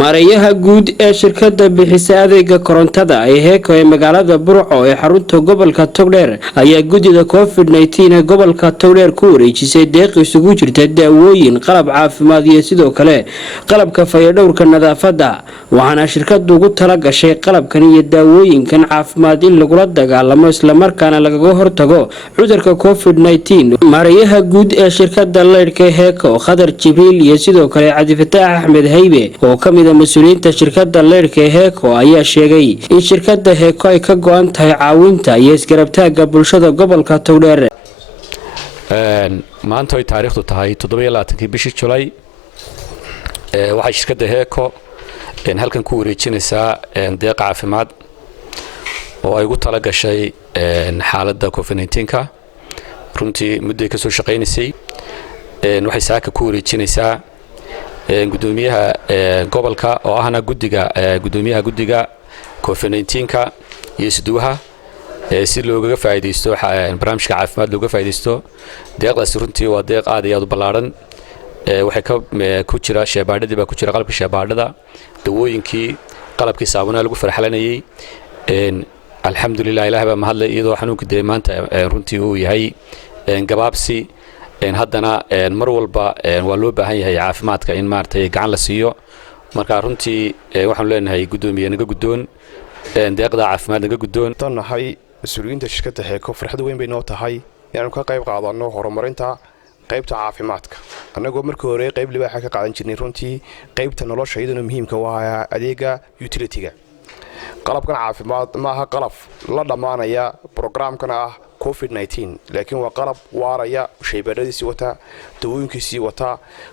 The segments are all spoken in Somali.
maareeyaha guud ee shirkadda bixisa adeega korontada ee heeko ee magaalada Burco ee xarunta gobolka Togdheer ayaa gudida COVID-19 ee gobolka Togdheer ku wareejisay deeq isugu jirta daawooyin, qalab caafimaad iyo sidoo kale qalabka fayadhowrka nadaafadda. waxaana shirkaddu ugu tala gashay qalabkan iyo daawooyinkan caafimaad in lagula dagaalamo isla markaana lagaga hortago cudurka COVID-19. maareeyaha guud ee shirkadda leydhka heeko Khadar Jibriil iyo sidoo kale Cabdifataax Axmed Haybe oo kamid ah mas'uuliyiinta shirkadda leydhka heeko ayaa sheegay in shirkadda heeko ay ka go'an tahay caawinta iyo isgarabtaaga bulshada gobolka Togdheer. maanta ay taariikhdu tahay 27 bishii July waxay shirkadda heeko halkan ku wareejinaysaa deeq caafimaad oo ay ugu tala gashay xaaladda COVID-19 runtii muddo ka soo shaqeynaysay waxay saaka ku wareejinaysaa gudoomiyaha gobolka oo ahna gudoomiyaha gudiga COVID-19 iyo isduuha si looga faa'iideysto barnaamijka caafimaad looga faa'iideysto deeqdaas runtii waa deeq aad iyo aad u ballaaran waxay ku jira sheebaadhadii baa ku jira qalabka sheebaadhada dawooyinkii qalabkii saabunaha lagu farxalanayay alxamdulillaah ilaahay baa mahadlay iyadoo xanuunka diray maanta runtii uu yahay gabaabsi haddana mar walba waa loo baahan yahay caafimaadka in maartay gacan la siiyo marka runtii waxaan leenahay gudoomiye naga gudoon deeqda caafimaad naga gudoon tanahay mas'uuliyiinta shirkadda heeko farxad weyn bay noo tahay inaan ka qayb qaadano horumarinta qaybta caafimaadka anagoo markii hore qayb libaaxa ka qaadan jirnay runtii qaybta nolosha iyaduna muhiimka waa adeega utility-ga qalabkan caafimaad ma aha qalab la dhamaanaya programkana ah COVID-19 laakiin waa qalab waaraya shaybaadhadiisii wata dawooyinkiisii wata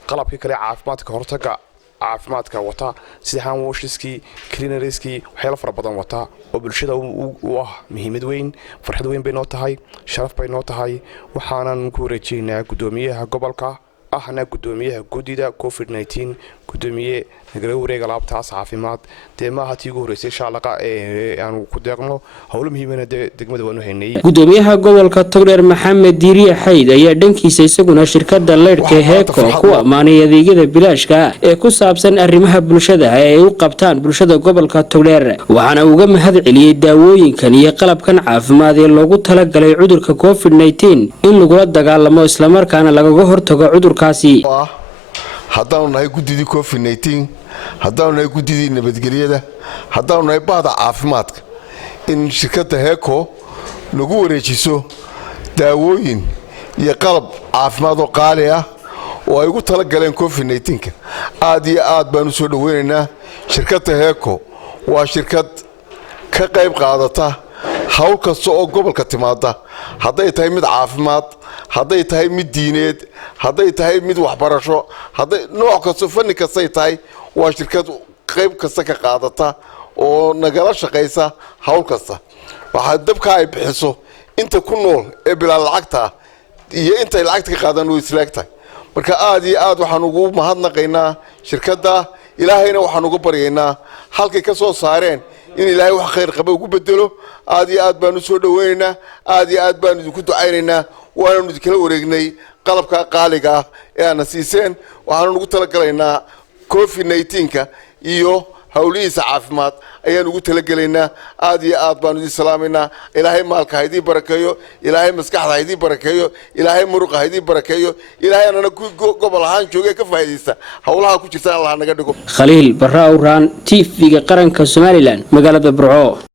qalabkii kale caafimaadka hortaga caafimaadka wata sida hand washiskii cleanerskii waxyaalo fara badan wata oo bulshada u ah muhiimad weyn farxad weyn bay noo tahay sharaf bay noo tahay waxaanan ku wareejinaynaa gudoomiyaha gobolka ahna gudoomiyaha gudida COVID-19 gudoomiye nagala wareega laabtaas caafimaad deemaha tii ugu horeysay shaalaqa aan ku deeqno howlo muhiimana degmada waanu haynay gudoomiyaha gobolka Togdheer Maxamed Diiriye Xayd ayaa dhankiisa isaguna shirkadda leydhka heeko ku amaanay adeegyada bilaashka ee ku saabsan arrimaha bulshada ay u qabtaan bulshada gobolka Togdheer waxaana uga mahad celiyay daawooyinkan iyo qalabkan caafimaad ee loogu tala galay cudurka COVID-19 in lagula dagaalamo isla markaana lagaga hortago cudurkaasi. haddaanu nahay gudidii COVID-19 haddaanu nahay gudidii nabadgelyada haddaanu nahay bahda caafimaadka in shirkadda heeko nagu wareejiso daawooyin iyo qalab caafimaad oo qaali ah oo ay ugu tala galeen COVID-19 aad iyo aad baanu soo dhaweynaynaa shirkadda heeko waa shirkad ka qayb qaadata hawl kasta oo gobolka timaada hadday tahay mid caafimaad hadday tahay mid diineed hadday tahay mid waxbarasho hadday nooc kasta fanni kasta tahay waa shirkad qayb kasta ka qaadata oo nagala shaqeysa hawl kasta waxa dabka ay bixiso inta ku nool ee bilaa lacagta iyo inta lacagta ka qaadan oo islaagtay marka aad iyo aad waxaan ugu mahadnaqaynaa shirkadda ilaahayna waxaan ugu baryaynaa halkay ka soo saareen in ilaahay wax khayr qaba ugu bedelo aad iyo aad baan u soo dhaweynaynaa aad iyo aad baan idinku ducaynaynaa waanu idin wareegnay qalabka qaaliga ah ee aan siiseen waxaan ugu tala galaynaa COVID-19 iyo hawlihiisa caafimaad ayaan ugu tala galaynaa aad iyo aad baan idin salaameynaa ilaahay maalka ha idin barakeeyo ilaahay maskaxda ha idin barakeeyo ilaahay muruqa ha idin barakeeyo ilaahay anana gobol ahaan joogay ka faa'iideysta hawlaha ku jirta Allah naga dhigo. Khaliil Barra Awraan TV-ga qaranka Somaliland magaalada Burco.